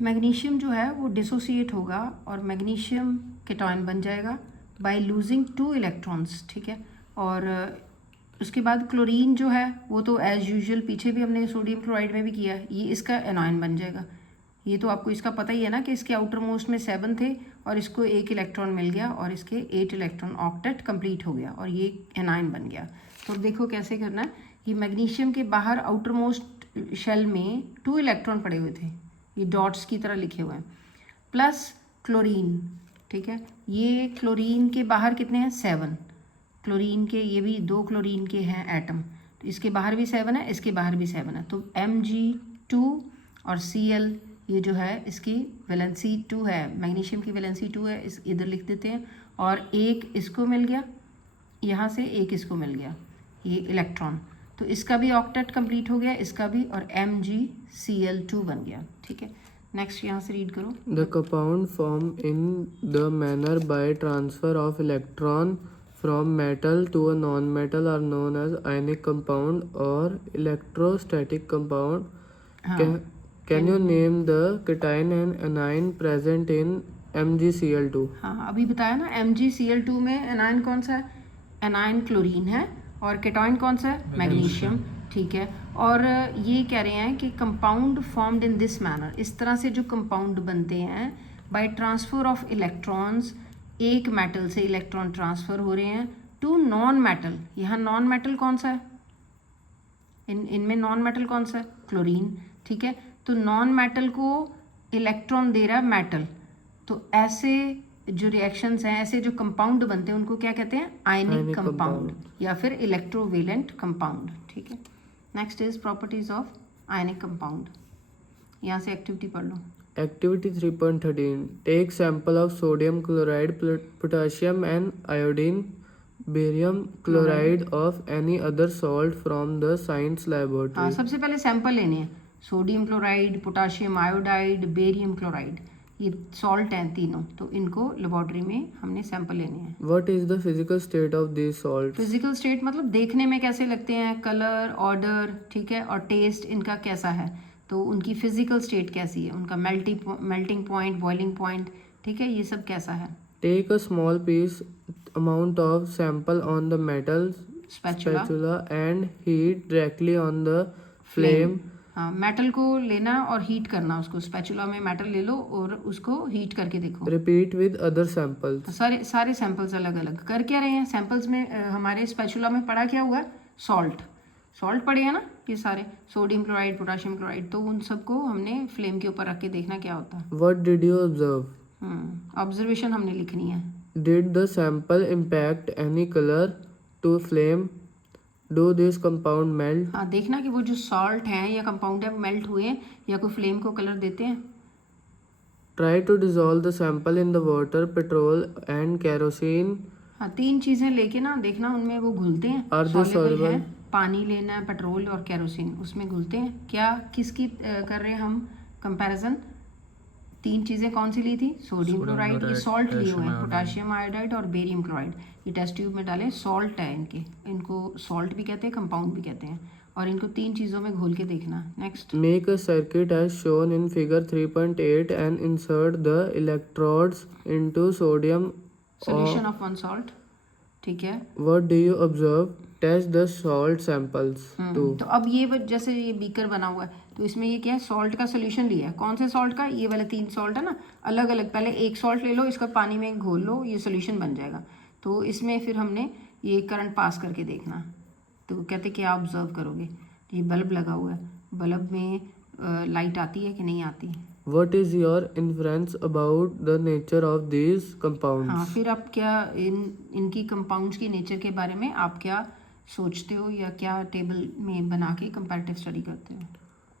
Magnesium जो है वो डिसोसिएट होगा और मैग्नीशियम केटॉयन बन जाएगा बाय लूजिंग 2 इलेक्ट्रॉन्स, ठीक है। और उसके बाद क्लोरीन जो है वो तो एज यूजुअल पीछे भी हमने सोडियम क्लोराइड में भी किया है, ये इसका एनायन बन जाएगा। ये तो आपको इसका पता ही है ना कि इसके आउटर मोस्ट में 7 थे और इसको 1 इलेक्ट्रॉन मिल गया और इसके 8 इलेक्ट्रॉन ऑक्टेट कंप्लीट हो गया और ये एनायन बन गया। तो देखो कैसे करना है। ये मैग्नीशियम के बाहर आउटर मोस्ट शेल में 2 इलेक्ट्रॉन पड़े हुए थे, ये डॉट्स की तरह लिखे हुए हैं, प्लस क्लोरीन, ठीक है। ये क्लोरीन के बाहर कितने हैं? 7 क्लोरीन के, ये भी 2 क्लोरीन के हैं एटम, तो इसके बाहर भी 7 है, इसके बाहर भी 7 है। तो Mg2 और Cl ये जो है इसकी वैलेंसी 2 है, मैग्नीशियम की वैलेंसी 2 है, इस इधर लिख देते हैं। और एक इसको मिल गया यहाँ से, एक इसको मिल गया ये इलेक्ट्रॉन, तो इसका भी ऑक्टेट कंप्लीट हो गया, इसका भी, और MgCl2 बन गया, ठीक है। नेक्स्ट यहाँ से रीड करो। The compound form in the manner by transfer of electron from metal to a non-metal are known as ionic compound or electrostatic compound. Can you name the cation and anion present in MgCl2? हाँ, अभी बताया ना, MgCl2 में anion कौन सा है? Anion chlorine है, और केटॉयन कौन सा है? मैग्नीशियम, ठीक है। और ये कह रहे हैं कि compound formed in this manner, इस तरह से जो कंपाउंड बनते हैं बाय ट्रांसफर ऑफ इलेक्ट्रॉन्स, एक मेटल से इलेक्ट्रॉन ट्रांसफ़र हो रहे हैं टू नॉन मेटल। यहाँ नॉन मेटल कौन सा है? इनमें नॉन मेटल कौन सा है? क्लोरीन, ठीक है। तो नॉन मेटल को इलेक्ट्रॉन दे रहा है मेटल, तो ऐसे जो रिएक्शंस हैं, ऐसे जो कंपाउंड बनते हैं, उनको क्या कहते हैं? आयनिक कंपाउंड या फिर इलेक्ट्रोवेलेंट कंपाउंड, ठीक है। Next is properties of ionic compound. यहाँ से एक्टिविटी पढ़ लो। Activity 3.13. Take sample of sodium chloride, potassium and iodine, barium chloride of any other salt from the science laboratory. हाँ, सबसे पहले सैंपल लेने हैं। Sodium chloride, potassium iodide, barium chloride, ये salt हैं तीनों, तो इनको लेबोरेटरी में हमने सैंपल लेने हैं। What is the physical state of these salts? Physical state मतलब देखने में कैसे लगते हैं, कलर, ऑर्डर, ठीक है, और टेस्ट इनका कैसा है, तो उनकी फिजिकल स्टेट कैसी है, उनका मेल्टिंग पॉइंट, बॉइलिंग पॉइंट, ठीक है, ये सब कैसा है। Take a small piece amount of sample on the metal spatula and heat directly on the flame. हाँ, मेटल को लेना और हीट करना, उसको स्पैचुला में मेटल ले लो और उसको हीट करके देखो। Repeat with other samples. सारे सैंपल्स अलग अलग कर क्या रहे हैं। सैंपल्स में हमारे स्पैचुला में पड़ा क्या हुआ? सॉल्ट पड़े हैं ना, ये सारे सोडियम क्लोराइड, पोटाशियम क्लोराइड, तो उन सबको हमने फ्लेम के ऊपर रख के देखना क्या होता है। What did you observe? Observation हमने लिखनी है। Did the sample impact any color to flame? Do this compound melt? हाँ, देखना कि वो जो सॉल्ट हैं या कंपाउंड है वो मेल्ट हुए हैं या कोई फ्लेम को कलर देते हैं। Try to dissolve the sample in the water, petrol and kerosene. हाँ, 3 चीज़ें लेके ना देखना उनमें वो घुलते हैं। Are they Soluble soluble? है, पानी लेना है, पेट्रोल और केरोसिन, उसमें घुलते हैं। क्या किसकी कर रहे हैं हम कंपैरिजन? 3 चीज़ें कौन सी ली थी? सोडियम क्लोराइड, ये सॉल्ट लिए हुए हैं, पोटाशियम आयोडाइड और बेरियम क्लोराइड, ये टेस्ट ट्यूब में डालें। सॉल्ट है इनको सॉल्ट भी कहते हैं, कंपाउंड भी कहते हैं, और इनको 3 चीज़ों में घोल के देखना। Next, Make a circuit as shown in figure 3.8 and insert the electrodes into sodium. Solution of 1 salt, ठीक है। What do you observe? Test the salt samples too. तो अब ये जैसे ये बीकर बना हुआ है, तो इसमें ये क्या है? सॉल्ट का सोल्यूशन लिया है। कौन से सॉल्ट का? ये वाले 3 सॉल्ट है ना, अलग अलग। पहले एक सॉल्ट ले लो, इसका पानी में घोल लो, ये सोल्यूशन बन जाएगा। तो इसमें फिर हमने ये करंट पास करके देखना। तो कहते क्या ऑब्जर्व करोगे? ये बल्ब लगा हुआ है, बल्ब में लाइट आती है कि नहीं आती। What is your inference about the nature of these compounds? हाँ, फिर आप क्या इनकी कंपाउंड्स की नेचर के बारे में आप क्या सोचते हो या क्या टेबल में बना के कंपैरेटिव स्टडी करते हो?